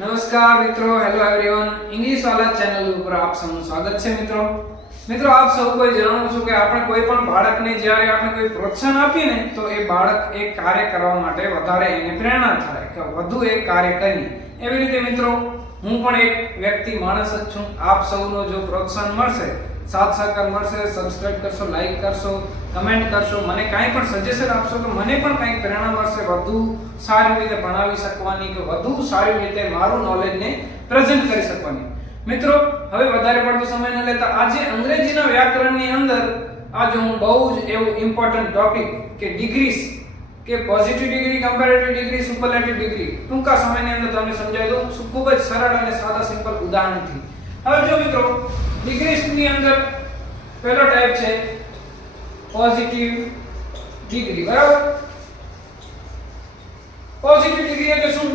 નમસ્કાર મિત્રો, hello everyone. English વાલા ચેનલ ઉપર આપ સૌનું સ્વાગત છે મિત્રો. મિત્રો, આપ સૌ કોઈ જાણો છો કે આપણે કોઈ પણ બાળકને જ્યારે આપણે કોઈ પ્રોત્સાહન આપીએ ને તો એ બાળક એક કાર્ય કરવા માટે વધારે એને પ્રેરણા થાય કે વધુ એક કાર્ય કરીએ. એવી રીતે મિત્રો, હું પણ એક વ્યક્તિ માણસ જ છું. આપ સૌનો જો પ્રોત્સાહન મળશે, સાથ સહકાર મળશે, સબસ્ક્રાઇબ કરશો, લાઈક કરશો, કમેન્ટ કરશો, મને કાંઈ પણ સજેશન આપશો તો મને પણ કંઈક પ્રેરણા મળશે વધુ સારી રીતે ભણાવી શકવાની કે વધુ સારી રીતે મારું નોલેજને પ્રેઝન્ટ કરી શકવાની. મિત્રો, હવે વધારે પડતો સમય ન લેતા આજે અંગ્રેજીના વ્યાકરણની અંદર આજે હું બહુ જ એવું ઇમ્પોર્ટન્ટ ટોપિક કે ડિગ્રીઝ કે positive degree, comparative degree, superlative degree ટૂંકા સમયની અંદર તમને સમજાવી દઉં ખૂબ જ સરળ અને સાદા સિમ્પલ ઉદાહરણથી. હવે જો મિત્રો, ડિગ્રીઝની અંદર પહેલો ટાઈપ છે પોઝિટિવ ડિગ્રી. બરાબર? પોઝિટિવ ડિગ્રી એટલે શું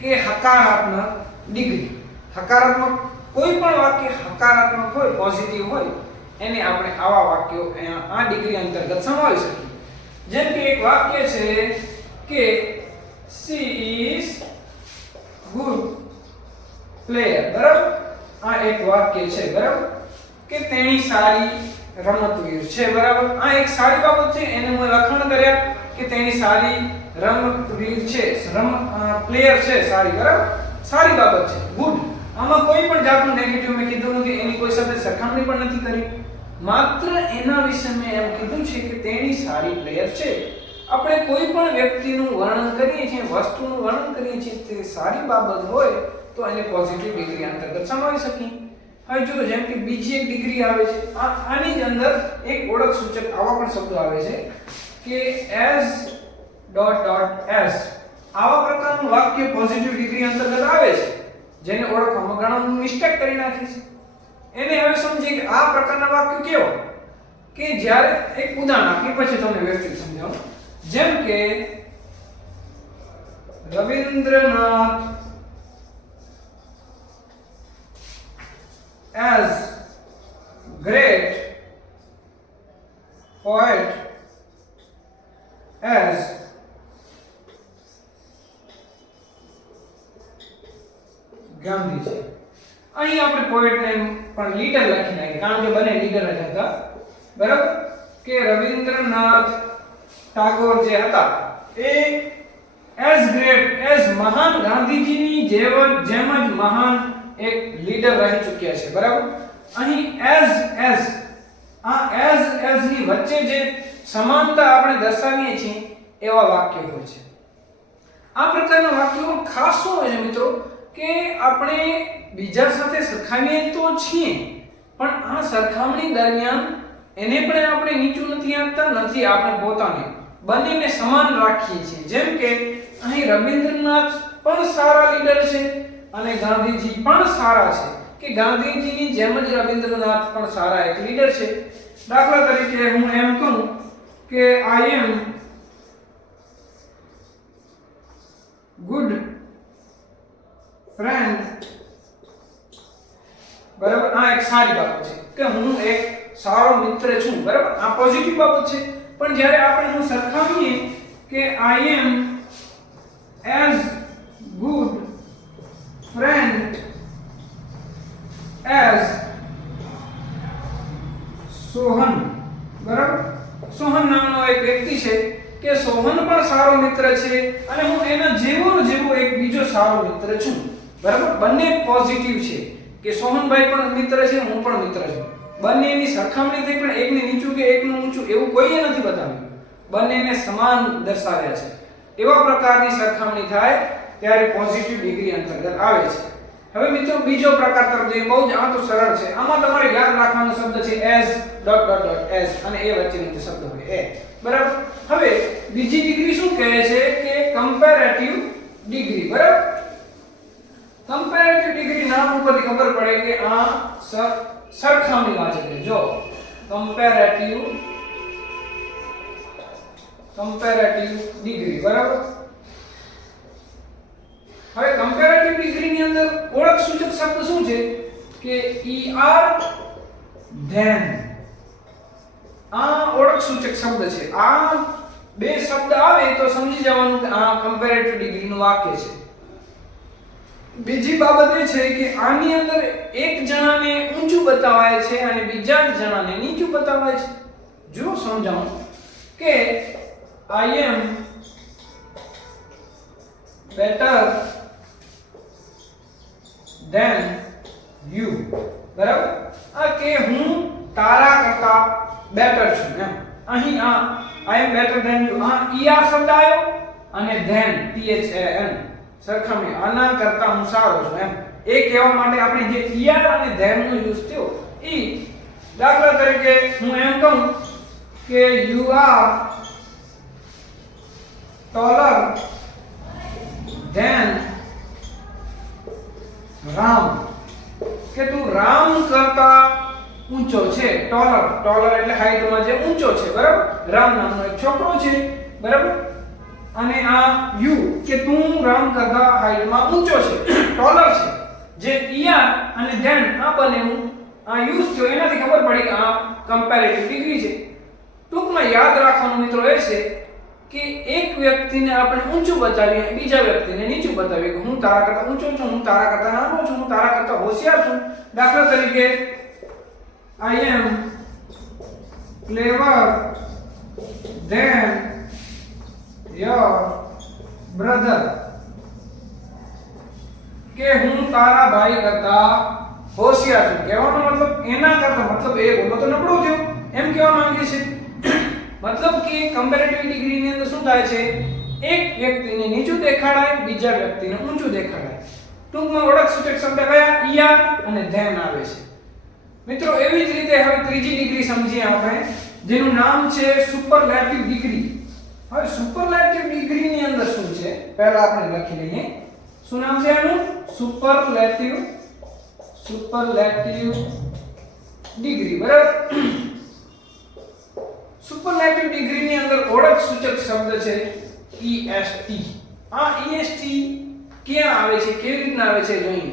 કે હકારાત્મક ડિગ્રી. હકારાત્મક કોઈ પણ વાક્ય હકારાત્મક હોય, પોઝિટિવ હોય, એને આપણે આવા વાક્યો આ ડિગ્રી અંતર્ગત સમાવી શકીએ. જેમ કે એક વાક્ય છે કે she is good player. બરાબર? આ એક વાક્ય છે. બરાબર? કે તેણી સારી રમતવીર છે. બરાબર? આ એક સારી બાબત છે, એને હું લખાણ કર્યા કે તેણી સારી રમતવીર છે, પ્લેયર છે સારી. બરાબર? સારી બાબત છે, ગુડ. આમાં કોઈ પણ જાતનું નેગેટિવ મેં કીધું નથી, એની કોઈ સાથે સરખામણી પણ નથી કરી. માત્ર એના વિશે મેં એમ કીધું છે કે તેણી સારી પ્લેયર છે. આપણે કોઈ પણ વ્યક્તિનું વર્ણન કરીએ છીએ, વસ્તુનું વર્ણન કરીએ છીએ, તે સારી બાબત હોય તો એને પોઝિટિવ ડિગ્રી અંતર્ગત સમાવી શકીએ. હવે જો જેમ કે બીજી એક ડિગ્રી આવે છે, આની જ અંદર એક ઓળખ સૂચક આવા પણ શબ્દો આવે છે કે as ... as આવા પ્રકારનું વાક્ય પોઝિટિવ ડિગ્રી અંતર્ગત આવે છે, જેને ઓળખવામાં ઘણા મિસ્ટેક કરી નાખી છે. એને હવે સમજીએ કે આ પ્રકારના વાક્ય કેવો કે જ્યારે એક ઉદાહરણ આપી પછી તમને વ્યવસ્થિત સમજાવું. જેમ કે Rabindranath as great poet as Gandhiji. અહીં આપણે પોએટ ને પણ લીડર લખી નાખીએ કારણ કે બંને લીડર જ હતા. બરાબર? કે રવિન્દ્રનાથ ટાગોર જે હતા એ as great as મહાન ગાંધીજીની જેમ જ મહાન એક લીડર રહી ચૂક્યા છે. બરાબર? અહીં as ની વચ્ચે જે સમાનતા આપણે દર્શાવીએ છીએ એવા વાક્યો હોય છે. આ પ્રકારના વાક્યો ખાસ શું હોય છે મિત્રો કે આપણે બીજા સાથે સરખાવીએ તો છીએ, પણ આ સરખામણી દરમિયાન એને પણ આપણે નીચું નથી આંકતા, નથી આપણે પોતાને, બંનેને સમાન રાખીએ છીએ. જેમ કે અહીં રવિન્દ્રનાથ પણ સારા લીડર છે અને ગાંધીજી પણ સારા છે, કે ગાંધીજીની જેમ જ રવિન્દ્રનાથ પણ સારા એક લીડર છે. દાખલા તરીકે હું એમ કહું કે I am good friend. બરાબર? આ એક સારી બાબત છે કે હું એક સારો મિત્ર છું. બરાબર? આ પોઝિટિવ બાબત છે. પણ જ્યારે આપણે હું સરખાવીએ કે I am as good friend as Sohan. બરાબર? સોહન નામનો એક વ્યક્તિ છે કે સોહન પણ સારો મિત્ર છે અને હું એના જેવો એક બીજો સારો મિત્ર છું. બરાબર? બંને પોઝિટિવ છે કે સોહનભાઈ પણ મિત્ર છે, હું પણ મિત્ર છું. બંનેની સરખામણી થઈ પણ એકને નીચું કે એકનું ઊંચું એવું કોઈએ નથી બતાવ્યું. બંનેને સમાન દર્શાવ્યા છે. એવા પ્રકારની સરખામણી થાય ત્યારે પોઝિટિવ ડિગ્રી અંતર્ગત આવે છે. હવે મિત્રો, બીજો પ્રકાર તરફ જોઈએ. બહુ જ આ તો સરળ છે. આમાં તમારે યાદ રાખવાનો શબ્દ છે as ... as અને એ વચ્ચેનો જે શબ્દ હોય એ. બરાબર? હવે બીજી ડિગ્રી શું કહે છે કે કમ્પેરેટિવ ડિગ્રી. બરાબર? કમ્પેરેટિવ ડિગ્રી નામ ઉપરથી ખબર પડે કે આ સરખામણી વાંચે છે. જો કમ્પેરેટિવ ડિગ્રી. બરાબર? હવે કમ્પેરેટિવ ડિગ્રીની અંદર ઓળખ સૂચક શબ્દ શું છે કે then. આ ઓળખ સૂચક શબ્દ છે. આ બે શબ્દ આવે તો સમજી જવાનું કે આ કમ્પેરેટિવ ડિગ્રીનું વાક્ય છે. બીજી બાબત એ છે કે આની અંદર એક જણાને ઊંચું બતાવાય છે અને બીજા જણાને નીચું બતાવાય છે. જો સમજાવું કે I am better than you, બરાબર? આ કે હું તારા કરતા બેટર છું એમ. અહીં આ I am better than you, આ er શબ્દ આવ્યો અને then than સરખામણી, આના કરતા હું સારો છું એમ. એ કહેવા માટે આપણે જે er અને then નો યુઝ થયો ઈ દાખલા તરીકે હું એમ કહું કે you are taller than Ram, કે તું રામ કરતા ઊંચો છે. ટોલર એટલે હાઈટમાં જે ઊંચો છે, બરાબર? રામ નામનો એક છોકરો છે, બરાબર? અને આ યુ કે તું રામ કરતા હાઈટમાં ઊંચો છે, ટોલર છે. જે er અને then આ બંનેનું આ યુઝ થયો એનાથી ખબર પડી કે આ કમ્પેરેટિવ ડિગ્રી છે. ટૂંકમાં યાદ રાખવાનું મિત્રો એ છે કે એક વ્યક્તિને આપણે ઊંચું બતાવીએ, બીજા વ્યક્તિને નીચું બતાવીએ કે હું તારા કરતા ઊંચો છું, હું તારા કરતા નાનો છું, હું તારા કરતા હોશિયાર છું. દાખલા તરીકે I am clever than your brother, કે હું તારા ભાઈ કરતા હોશિયાર છું. કહેવાનો મતલબ એના કરતા, મતલબ એ બોલો તો નબળો થયો એમ કહેવા માંગે છે. મતલબ કે કમ્પેરેટિવ ડિગ્રી ની અંદર શું થાય છે, એક વ્યક્તિને નીચું દેખાડાય, બીજા વ્યક્તિને ઊંચું દેખાડાય. ટૂંકમાં ઓળખ સૂચક શબ્દ કયા er અને then આવે છે. મિત્રો એવી જ રીતે હવે ત્રીજી ડિગ્રી સમજીએ આપણે, જેનું નામ છે સુપરલેટિવ ડિગ્રી. હવે સુપરલેટિવ ડિગ્રી ની અંદર શું છે પહેલા આપણે લખી લઈએ. શું નામ છે આનું? સુપરલેટિવ ડિગ્રી, બરાબર? સુપરલેટિવ ડિગ્રી ની અંદર ઓળખ સૂચક શબ્દ છે est. આ est ક્યાં આવે છે, કેવી રીતના આવે છે જોઈએ.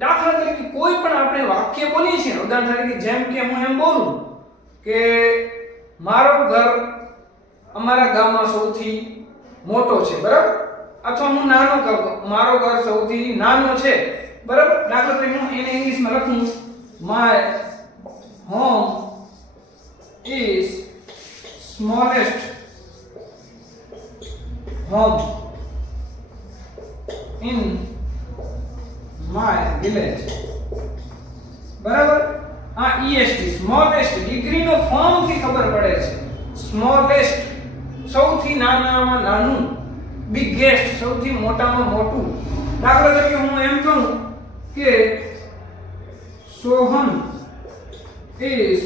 દાખલા તરીકે કોઈ પણ આપણે વાક્ય બોલીએ છીએ, ઉદાહરણ તરીકે જેમ કે હું એમ બોલું કે મારું ઘર અમારા ગામમાં સૌથી મોટો છે, બરાબર? અથવા હું નાનો કહું મારો ઘર સૌથી નાનો છે, બરાબર? દાખલા તરીકે હું એને ઇંગ્લિશમાં લખું my home is smallest home in my village, બરાબર? આ est સ્મોલેસ્ટ ડિગ્રી નો ફોર્મ થી ખબર પડે છે. સ્મોલેસ્ટ સૌથી નાનામાં નાનું, બિગેસ્ટ સૌથી મોટામાં મોટું. દાખલા તરીકે હું એમ કહું કે સોહન is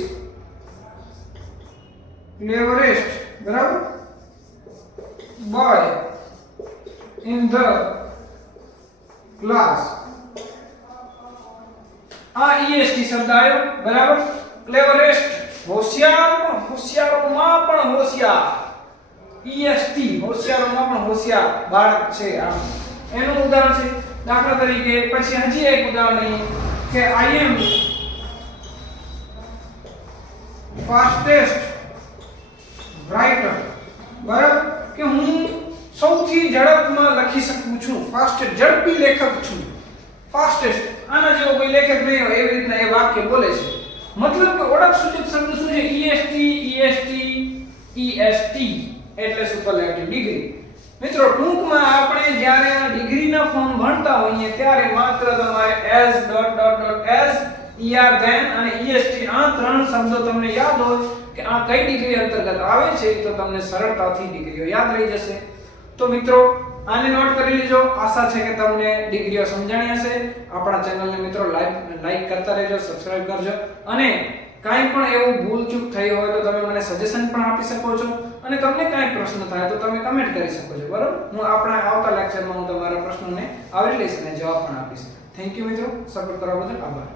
cleverest, બરાબર, boy in the class. આ est શબ્દ આવ્યો, બરાબર? ક્લેવરેસ્ટ હોશિયાર, પણ હોશિયારોમાં પણ હોશિયાર. est હોશિયારોમાં પણ હોશિયાર બાળક છે. આ એનું ઉદાહરણ છે. દાખલા તરીકે પછી હજી એક ઉદાહરણ લઈએ કે I am fastest writer, બરાબર? કે હું સૌથી ઝડપમાં લખી શકું છું, ફાસ્ટેસ્ટ ઝડપી લેખક છું. ફાસ્ટેસ્ટ આના જેવો કોઈ લેખક નહીં હોય એવી રીતના એ વાક્ય બોલે છે. મતલબ કે ઓળખ સૂચક શબ્દ શું છે? est એટલે સુપરલેટિવ ડિગ્રી. મિત્રો ટૂંકમાં આપણે જ્યારે આ ડિગ્રીના ફોર્મ ભણતા હોઈએ ત્યારે માત્ર તમારે as er then અને est આ ત્રણ શબ્દો તમને યાદ હોય કે આ કઈ ડિગ્રી અંતર્ગત આવે છે તો તમને સરળતાથી ડિગ્રીઓ યાદ રહી જશે. તો મિત્રો આને નોટ કરી લેજો. આશા છે કે તમને ડિગ્રીઓ સમજાણી હશે. આપણા ચેનલને મિત્રો લાઈક કરતા રહેજો, સબસ્ક્રાઇબ કરજો અને કાંઈ પણ એવું ભૂલચૂક થઈ હોય તો તમે મને સજેશન પણ આપી શકો છો અને તમને કાંઈ પ્રશ્ન થાય તો તમે કમેન્ટ કરી શકો છો, બરાબર? હું આપણા આવતા લેક્ચરમાં હું તમારા પ્રશ્નોને આવરી લઈશ અને જવાબ પણ આપીશ. થેન્ક યુ મિત્રો, સપોર્ટ કરવા બદલ આભાર.